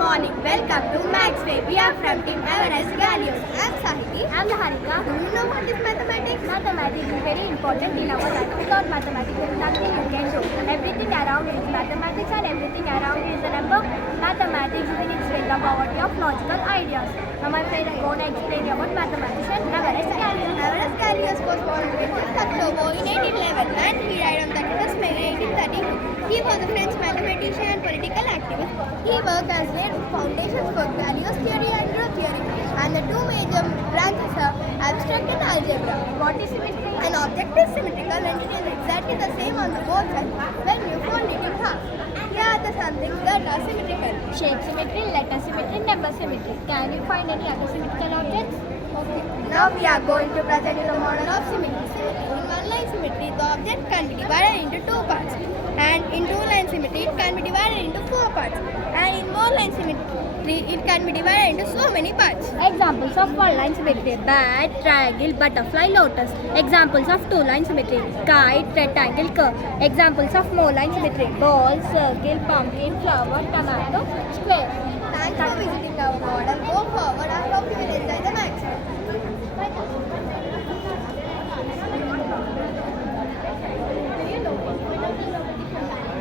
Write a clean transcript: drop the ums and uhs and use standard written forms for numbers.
morning. Welcome to Max Way. We are from Team Everest Gallios. I'm Sahiti. I'm Harika. Do you know what is mathematics? Mathematics is very important in our life. Without mathematics, there is nothing you can do. Everything around you is mathematics and everything around you is a number. Mathematics is the poverty of logical ideas. Now my friend is going to explain about mathematics and Everest Gallios. Everest Gallios was born on 25th October in 1811 and he died on 31st May 1832. He was a French mathematician and political activist. He worked as laid foundations for Gallios theory and group theory, and the two major branches are abstract and algebra. What is symmetry? An object is symmetrical and it is exactly the same on the both sides when you fold it in half. Here are the some things that are symmetrical. Shape symmetry, letter symmetry, number symmetry. Can you find any other symmetrical objects? Okay. Now we are going to present you the model of symmetry. In one-line symmetry, the object can be divided into two parts. And in two-line symmetry, it can be divided into four parts. And in four-line symmetry, it can be divided into so many parts. Examples of one-line symmetry: bat, triangle, butterfly, lotus. Examples of two-line symmetry: kite, rectangle, curve. Examples of more-line symmetry: ball, circle, pumpkin, flower, tomato, square. Thanks for visiting our model. Go forward. I hope you will enjoy the